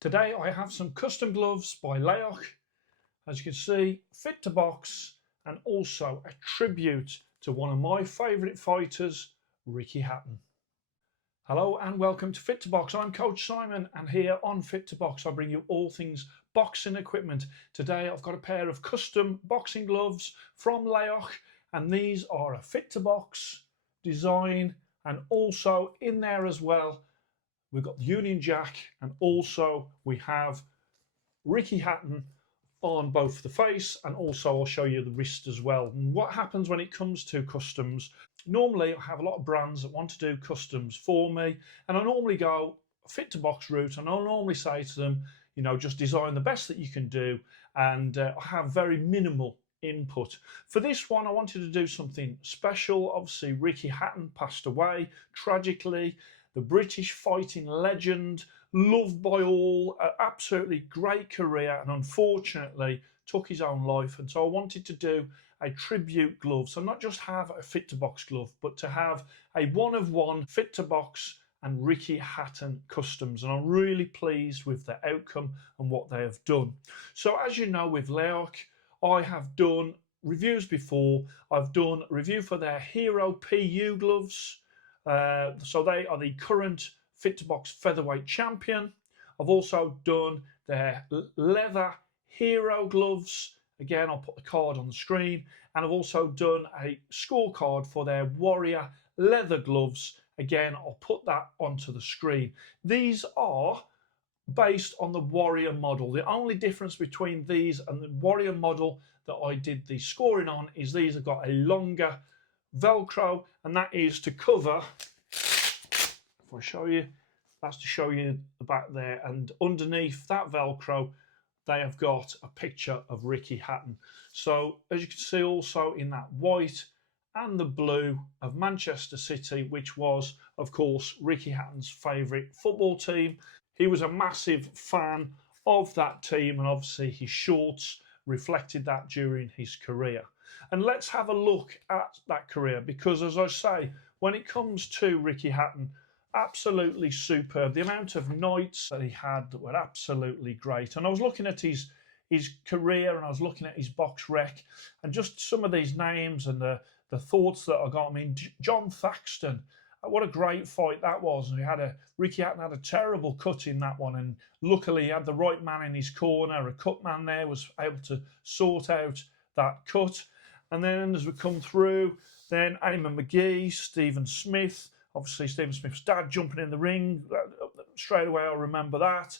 Today I have some custom gloves by Laoch, as you can see, Fit2Box, and also a tribute to one of my favourite fighters, Ricky Hatton. Hello and welcome to Fit2Box. I'm Coach Simon, and here on Fit2Box I bring you all things boxing equipment. Today I've got a pair of custom boxing gloves from Laoch, and these are a Fit2Box design, and also in there as well we've got the Union Jack, and also we have Ricky Hatton on both the face, and also I'll show you the wrist as well. And what happens when it comes to customs, normally I have a lot of brands that want to do customs for me, and I normally go Fit2Box route, and I'll normally say to them, you know, just design the best that you can do, and I have very minimal input. For this one I wanted to do something special. Obviously Ricky Hatton passed away tragically, the British fighting legend, loved by all, an absolutely great career, and unfortunately took his own life. And so I wanted to do a tribute glove, so not just have a Fit2Box glove, but to have a one-of-one Fit2Box and Ricky Hatton customs, and I'm really pleased with the outcome and what they have done. So as you know, with Laoch, I have done reviews before. I've done a review for their Hero PU gloves, so they are the current Fit2Box featherweight champion. I've also done their leather Hero gloves. Again, I'll put the card on the screen. And I've also done a scorecard for their Warrior leather gloves. Again, I'll put that onto the screen. These are based on the Warrior model. The only difference between these and the Warrior model that I did the scoring on is these have got a longer Velcro, and that is to cover, if I show you, that's to show you the back there, and underneath that Velcro they have got a picture of Ricky Hatton. So as you can see, also in that white and the blue of Manchester City, which was of course Ricky Hatton's favourite football team. He was a massive fan of that team, and obviously his shorts reflected that during his career. And let's have a look at that career, because as I say, when it comes to Ricky Hatton, absolutely superb. The amount of nights that he had that were absolutely great. And I was looking at his career, and I was looking at his box rec, and just some of these names and the thoughts that I got. I mean, John Thaxton, what a great fight that was. Ricky Hatton had a terrible cut in that one, and luckily he had the right man in his corner. A cut man there was able to sort out that cut. And then as we come through, then Eamon McGee, Stephen Smith, obviously Stephen Smith's dad jumping in the ring, straight away I remember that.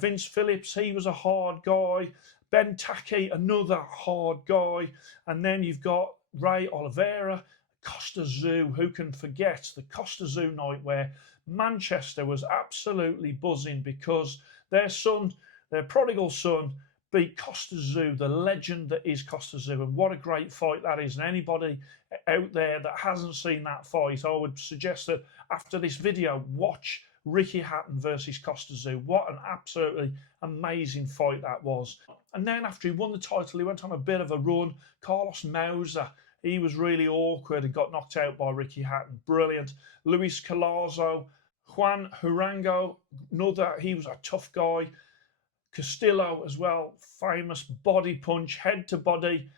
Vince Phillips, he was a hard guy. Ben Taki, another hard guy. And then you've got Ray Oliveira, Costa Zoo. Who can forget the Costa Zoo night where Manchester was absolutely buzzing because their son, their prodigal son, beat Costa Zoo, the legend that is Costa Zoo. And what a great fight that is. And anybody out there that hasn't seen that fight, I would suggest that after this video, watch Ricky Hatton versus Costa Zoo. What an absolutely amazing fight that was. And then after he won the title, he went on a bit of a run. Carlos Mauser, he was really awkward and got knocked out by Ricky Hatton. Brilliant. Luis Collazo, Juan Hurango, another, he was a tough guy. Castillo as well, famous body punch, head to body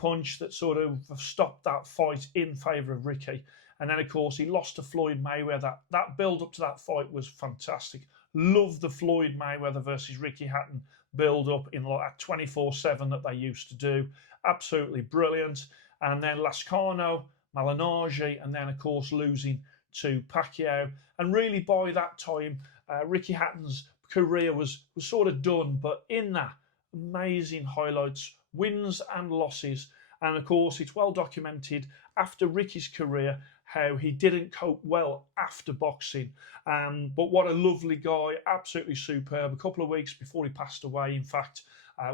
punch that sort of stopped that fight in favour of Ricky. And then of course he lost to Floyd Mayweather. That build up to that fight was fantastic. Love the Floyd Mayweather versus Ricky Hatton build up in like that 24/7 that they used to do. Absolutely brilliant. And then Lascano, Malignaggi, and then of course losing to Pacquiao. And really by that time, Ricky Hatton's career was sort of done, but in that, amazing highlights, wins and losses. And of course it's well documented after Ricky's career how he didn't cope well after boxing, but what a lovely guy, absolutely superb. A couple of weeks before he passed away, in fact,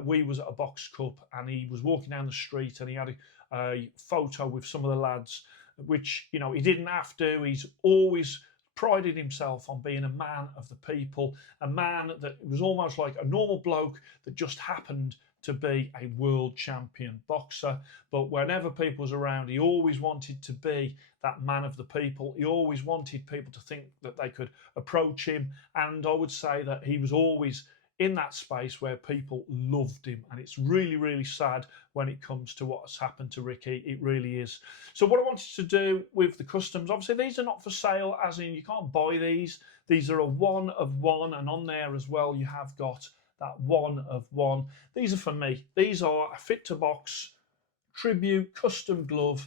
we was at a box cup and he was walking down the street and he had a photo with some of the lads, which, you know, he didn't have to. He's always prided himself on being a man of the people, a man that was almost like a normal bloke that just happened to be a world champion boxer, but whenever people was around, he always wanted to be that man of the people. He always wanted people to think that they could approach him, and I would say that he was always in that space where people loved him. And it's really, really sad when it comes to what has happened to Ricky. It really is. So what I wanted to do with the customs, obviously these are not for sale, as in you can't buy these. These are a 1 of 1, and on there as well you have got that 1 of 1. These are for me. These are a Fit2Box tribute custom glove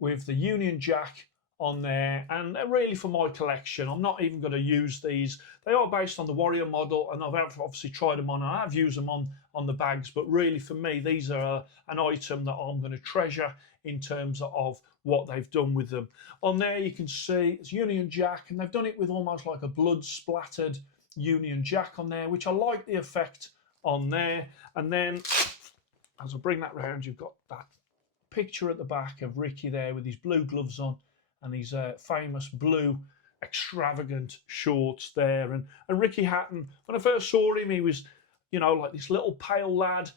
with the Union Jack on there, and they're really for my collection. I'm not even going to use these. They are based on the Warrior model, and I've obviously tried them on, and I have used them on the bags, but really for me, these are an item that I'm going to treasure in terms of what they've done with them. On there you can see it's Union Jack, and they've done it with almost like a blood splattered Union Jack on there, which I like the effect on there. And then as I bring that round, you've got that picture at the back of Ricky there with his blue gloves on and his famous blue extravagant shorts there. And Ricky Hatton, when I first saw him, he was, you know, like this little pale lad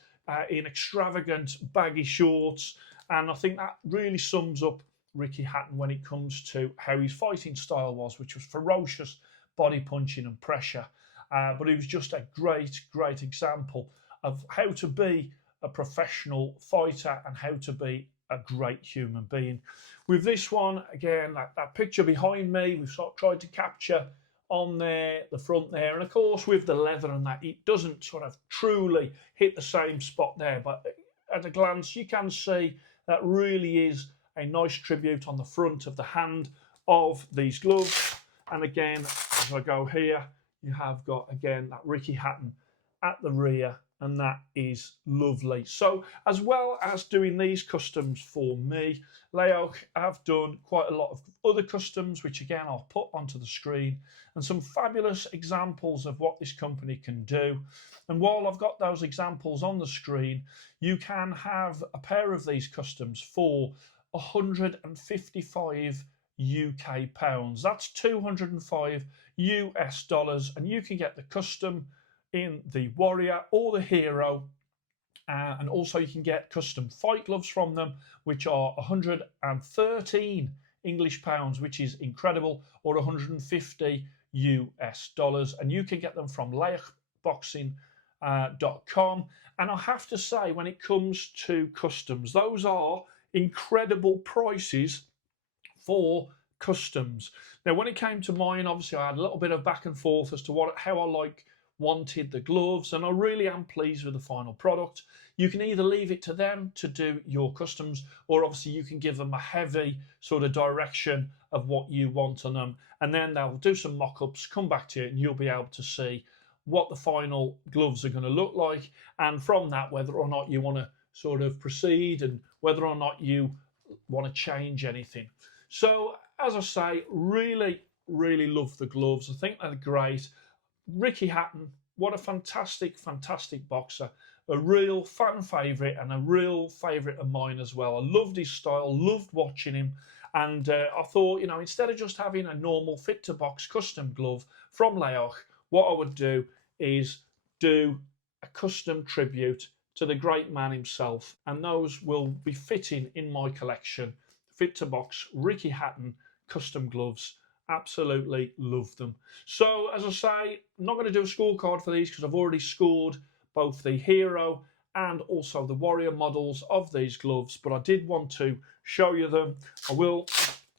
in extravagant baggy shorts. And I think that really sums up Ricky Hatton when it comes to how his fighting style was, which was ferocious body punching and pressure. But he was just a great, great example of how to be a professional fighter and how to be a great human being. With this one, again, that picture behind me, we've sort of tried to capture on there, the front there. And of course, with the leather and that, it doesn't sort of truly hit the same spot there. But at a glance, you can see that really is a nice tribute on the front of the hand of these gloves. And again, as I go here, you have got, again, that Ricky Hatton at the rear, and that is lovely. So as well as doing these customs for me, Laoch have done quite a lot of other customs, which again I'll put onto the screen, and some fabulous examples of what this company can do. And while I've got those examples on the screen, you can have a pair of these customs for 155 UK pounds. That's 205 US dollars, and you can get the custom in the Warrior or the Hero, and also you can get custom fight gloves from them, which are 113 English pounds, which is incredible, or 150 US dollars, and you can get them from laochboxing.com. And I have to say, when it comes to customs, those are incredible prices for customs. Now, when it came to mine, obviously I had a little bit of back and forth as to how I wanted the gloves, and I really am pleased with the final product. You can either leave it to them to do your customs, or obviously you can give them a heavy sort of direction of what you want on them, and then they'll do some mock-ups, come back to you, and you'll be able to see what the final gloves are going to look like, and from that whether or not you want to sort of proceed and whether or not you want to change anything. So as I say, really, really love the gloves. I think they're great. Ricky Hatton, what a fantastic, fantastic boxer. A real fan favourite and a real favourite of mine as well. I loved his style, loved watching him. And I thought, you know, instead of just having a normal Fit2Box custom glove from Laoch, what I would do is do a custom tribute to the great man himself. And those will be fitting in my collection. Fit2Box, Ricky Hatton, custom gloves. Absolutely love them. So as I say, I'm not going to do a scorecard for these because I've already scored both the Hero and also the Warrior models of these gloves, but I did want to show you them. I will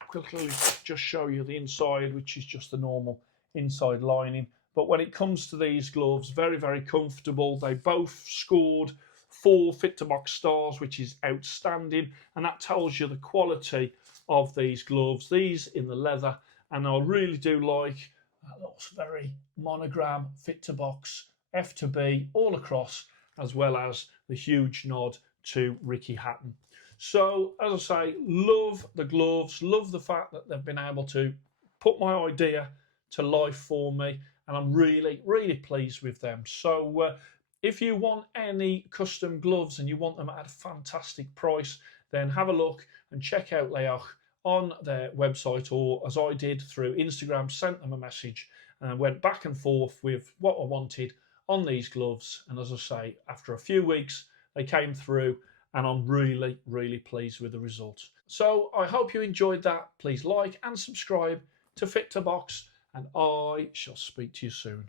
quickly just show you the inside, which is just the normal inside lining. But when it comes to these gloves, very, very comfortable. They both scored 4 Fit2Box stars, which is outstanding, and that tells you the quality of these gloves. These in the leather. And I really do like that little very monogram Fit2Box F2B all across, as well as the huge nod to Ricky Hatton. So, as I say, love the gloves, love the fact that they've been able to put my idea to life for me, and I'm really, really pleased with them. So, if you want any custom gloves and you want them at a fantastic price, then have a look and check out Laoch on their website, or as I did through Instagram, sent them a message and went back and forth with what I wanted on these gloves, and as I say, after a few weeks they came through, and I'm really, really pleased with the results. So I hope you enjoyed that. Please like and subscribe to Fit2Box, and I shall speak to you soon.